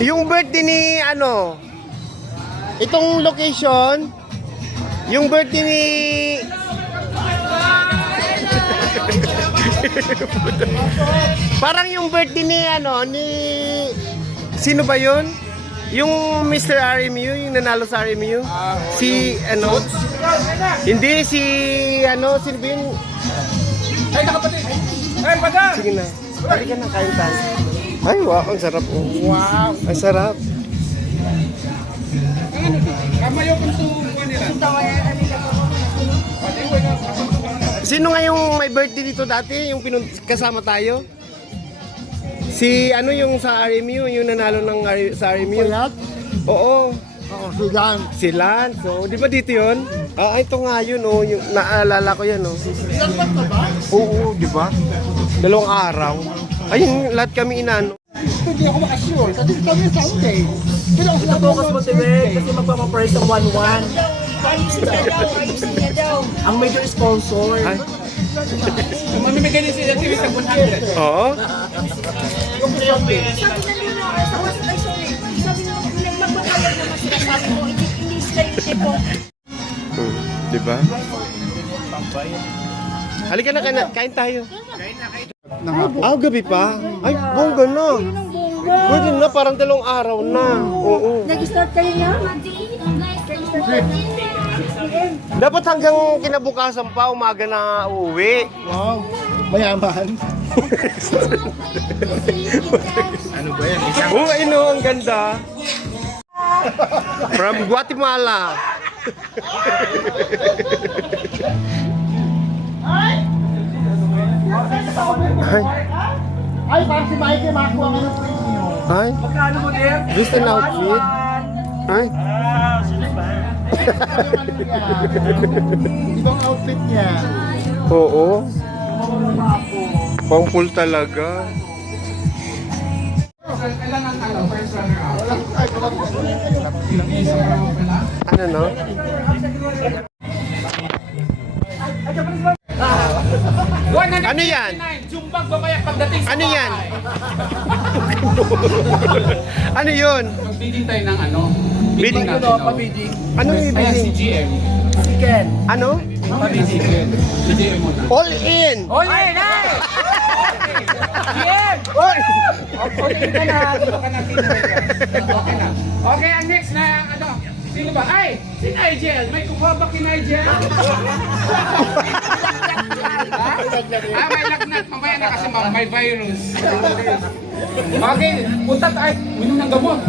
Yung birthday ni ano, itong location, yung birthday ni parang yung birthday ni ano, ni sino ba yun? Yung Mr. RMU, yung nanalo sa RMU. Si ano? Hindi si ano, sino ba yun? Ay, nakapatid! Ay, padang! Sige na. Halika na, kain tayo. Ay, wow, ang sarap. Wow! Ang sarap. Kamayo kung tuwa nila. Sino nga yung may birthday dito dati? Yung kasama tayo? Si ano yung sa RMU, yung nanalo ng sa RMU? Oo. Oo, sigan. Si Lance. So, di ba dito yun? Ah, ito nga yun, oh. Yung, naalala ko yan, oh. Ilan ba ka ba? Oo, di ba? 2 araw. Ayun, lahat kami inano. Hindi ako makasure. Kasi kami Sunday. Pero ako sinabi Focus mo kasi magpapaprice ng 1-1. Ang major sponsor. Ay. Mamimigay din sila TV sa 100. Oo. Yung pre-open. Sabi mo, magbabayad naman sila. Sabi mo, hindi sila yung tipo. Di ba? Halika na, kain tayo. Ah, gabi pa? Ay, bongga na. Pwede na, parang 2 araw na. Oo. Nag-start kayo niya? Dapat hanggang kinabukasan pa, umaga na uuwi. wow, mayaman. Ano ba yan? Isang Oo, ayun oh, ang ganda. From Guatemala. Ay, Ay, parang si Mikey makakuha ka ng premium. ay, Magkano mo din? gusto na outfit. Ay, Ibang outfit niya. oo. Pang full talaga. kailangan ano, first runner up. Ay, parang Ano no? Ano yan? Jumbag babaya pagdating sa Ano yan? Ano yun? Magbidding tayo ng ano? Bidding? natin, Ano, oh. pabiding? Ano yung Ayan si ibig? GM. Chicken. Ano? Pabiding. Si GM muna. All in! Oye, nay! GM! All Okay ka na. Dito ka na. Okay na. Okay, ang next na ano? Sino ba? Ay! Si Nigel! May kukuha ba kay Nigel? May lagnat. Mamaya na kasi may virus. Okay, punta tayo. Minom ng gamot.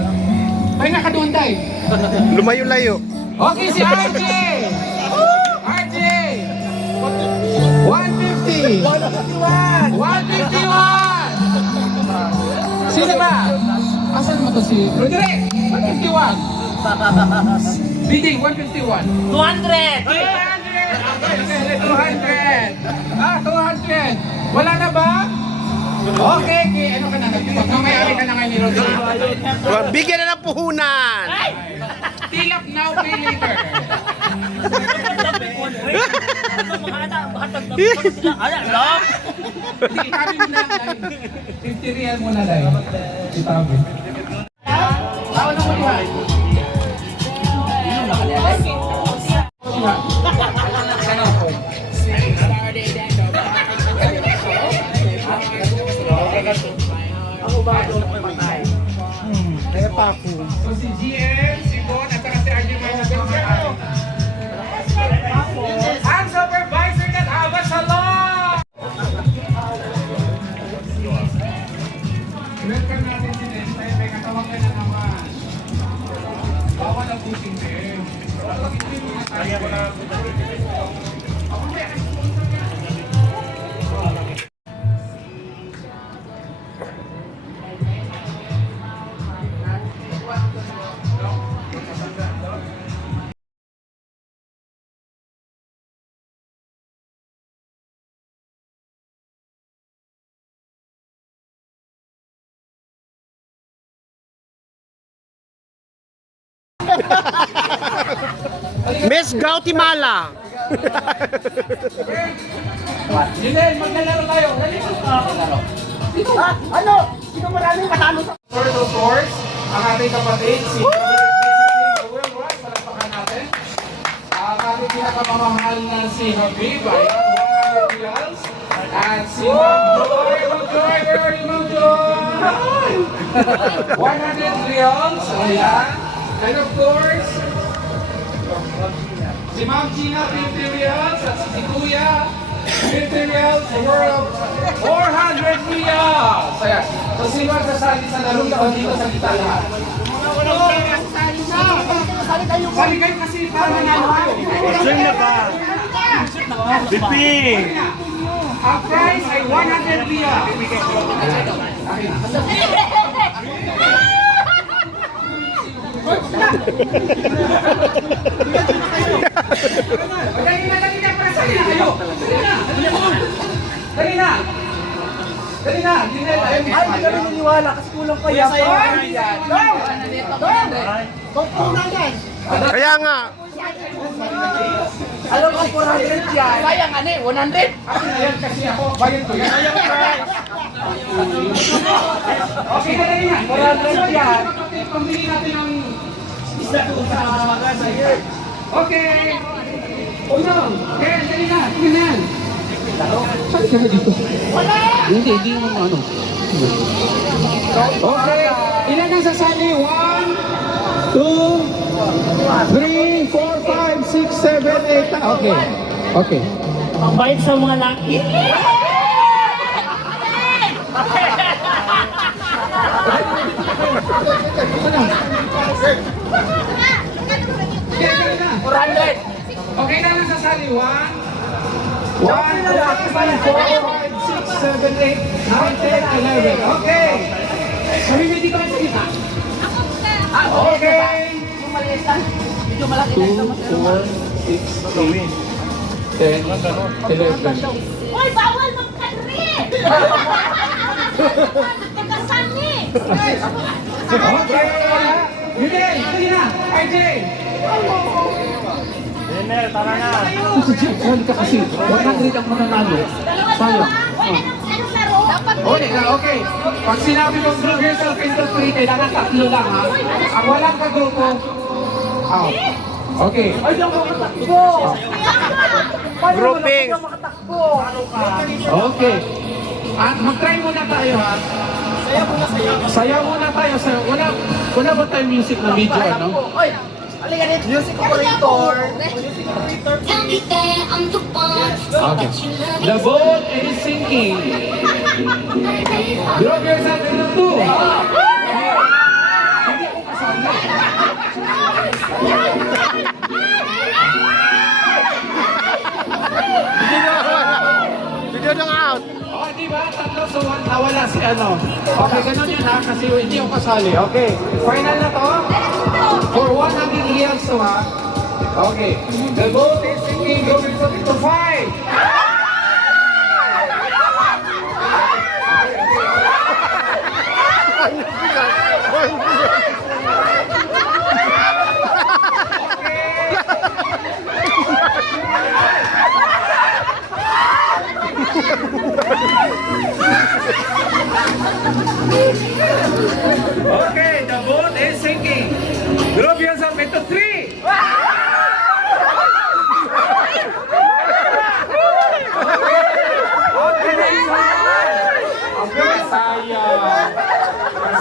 Pahinga ka doon tayo. Lumayo-layo. Okay, si RJ! RJ! 150! 151! Sino ba? Asan mo to si Roderick? 151! Bidding, 151! 200! 200! Okay, 200! Ah, 200! Wala na ba? Okay, ano ka na? Magmamayari ka na ngayon ni Roderick. Bigyan na ng puhunan! Tilap now, pay later. Hindi, sabi mo na lang. 50 real mo na lang. Itabi. Ako na mo diha. Sana ako. Ako ba ito patay? kaya pa ako. So si GM, si Bon, at saka si RJ Manuel. Ang supervisor ng Ava Salon! Welcome natin si Nesta. May katawag ka na naman. Bawal ang booking din. Hindi mo na tayo. Miss Guatemala. Jinel, maglalaro tayo. Dali mo. Ano? Sino maraming matalo sa... Of course, ang ating kapatid, si Will Roy, palagpakan natin. Ang ating pinakamamahal na si Habib ay 100 reals. At si Ma'am Joy, where are you, Ma'am Joy? 100 reals, ayan. And of course, si Ma'am Gina, 50 reals. At si Kuya, 50 reals, the world, 400 reals. Ayan. So sino ang sasali sa laro ito dito sa kita lahat? Sali kayo kasi para nanalo kayo. Ang prize ay 100 reals. Dali na, para sali na kayo. Dali na. Dali na, hindi na tayo. Ay, hindi kami naniwala kasi kulang pa yan. Kaya nga, Alam ko 400 yan. Kaya nga ni, 100. Ayan kasi ako, bayad ko yan. Okay, dali na. 400 yan. Pambili natin ang isda doon sa magazine. Okay. Uno. Okay, dali na. Tingnan yan. Saan ka na dito? Hindi mo ano. Okay. Ilan ang sasali? 1, 2, 3, 4, 5, 6, 7, 8. Okay. Okay. Ang bait sa mga laki. Okay, dali na. 400. Okay na lang sasali. 1, 2, 3, 4, 5, 6, 7, 8, 9, 10, 11. Okay. Sabi mo dito kayo sa isa. Okay. Yung maliit lang. Medyo malaki na ito. 2, 4, 6, 8, 10, 11. Hoy, bawal magkanri! Nagkasani! Okay. Miguel, dali na. RJ. Kasi Jim, saan ka kasi? 100 ang mananalo. Dalawa-dalawa. Hoy, anong laro? Dapat Okay. Pag sinabi mo group yourself into 3, kailangan tatlo lang ha. Ang walang kagrupo, out. Okay. Ay, di ako makatakbo. Paano grouping. naman ako makatakbo? Ano ka? Okay. At mag-try muna tayo ha. Sayaw muna tayo. Wala ba tayo music na video ano? Oy, halika dito. Music operator. Okay. The boat is sinking. Drop yourself into 2. Hindi ko kasama. video nang out. Oh, di ba? Tatlo sa 1 nawala si ano. Okay, ganun yun ha. Kasi hindi ako kasali. Okay. Final na to. For 100 years to ha. Okay. The boat is sinking. Drop yourself into 5. Okay, the boat is sinking. Drop yourself into 3.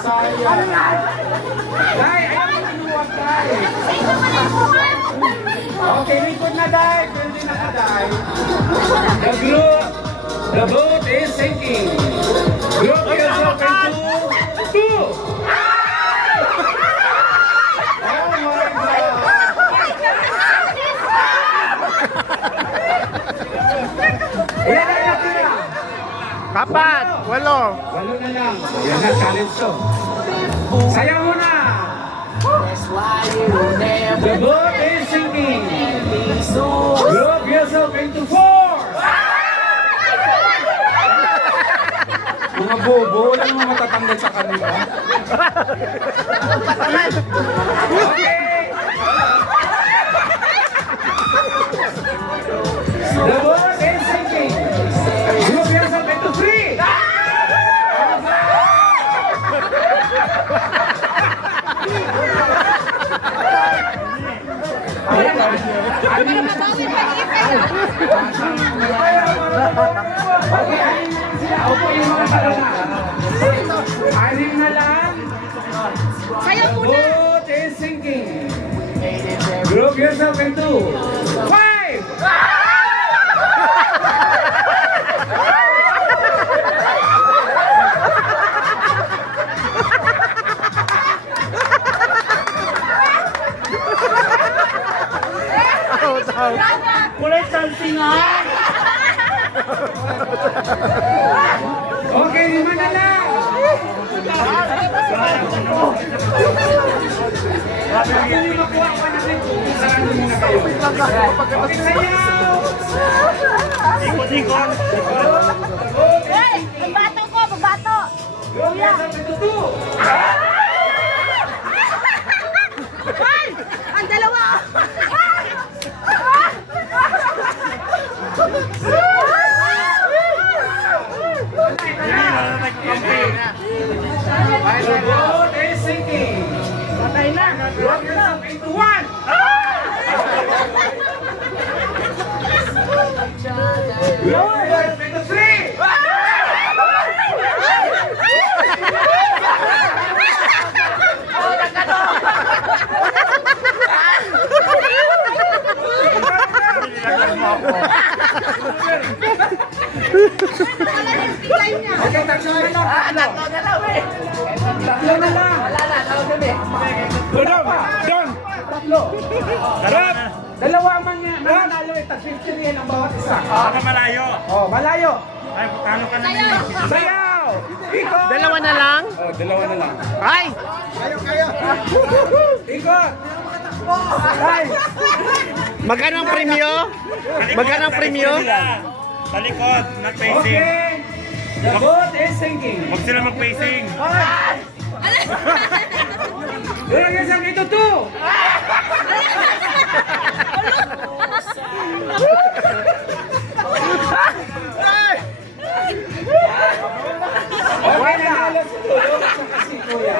Sayang. Dai, ayaw mo naluwag tayo. Okay, likod na Dai. Pwede na ka Dai. The boat is sinking. Drop yourself into 2. Oh my God. Ilan na natin na? 4, 8. Walo na lang. Yan na, challenge to. Sayaw mo na! The boat is sinking. Drop yourself into 4. Mga bobo, wala naman matatanggal sa kanila. Okay! The boat is sinking. Drop yourself into 3. Sayaw The muna. boat is sinking. Group yourself into 5! Kulay salsingan! Okay, lima na lang. Kung lima po ako natin, sarado muna kayo. Okay, sayaw! Ikot-ikot! Hey, magbato ko, magbato. Group yourself into 2! Ay, ang dalawa. The boat is sinking. Patay na! Group yourself into 1! Group yourself into 3! Okay, tatlo na lang. Tatlo na lang. Dalawa ang mananalo ito. 50 yen ang bawat isa. Baka malayo! Oh, malayo. Ay, kano ka na Sayaw! Ikot! Dalawa na lang? Oh, dalawa na lang. Ay! Ikot! Ay! Magkano ang premyo? Magkano ang premyo? Sa likod, not facing. Okay! The boat is sinking. Huwag sila mag-facing. Durang isang ito 2! Okay, nanalo si Tulo at si Kuya.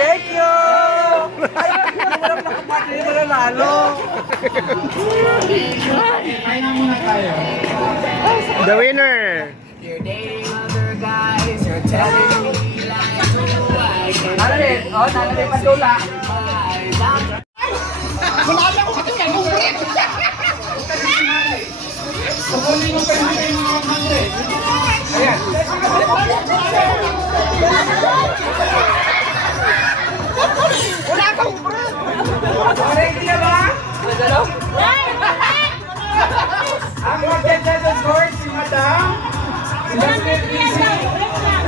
Thank you! Ay, walang nakapati na nanalo. Kaya na muna tayo. The winner! Nalalit, oh, nalalit pandula. Kukunin mo pa yung mga 100. Ayan. Ready na ba? Ang magdadala score si Madam, si Mr. Lizzy,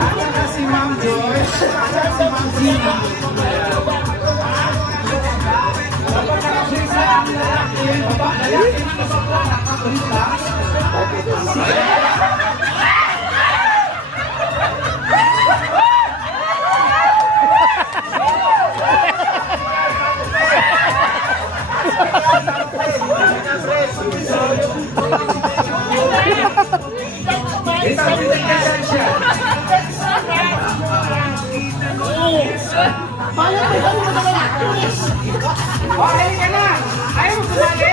at saka si Ma'am Joyce, at saka si Ma'am Zina. Kapag nakabrisa ang lalaki, lalaki na kapag nakabrisa, isang pinagkasan siya. Okay ka na! Ayaw mo sumali?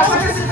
Asa ka si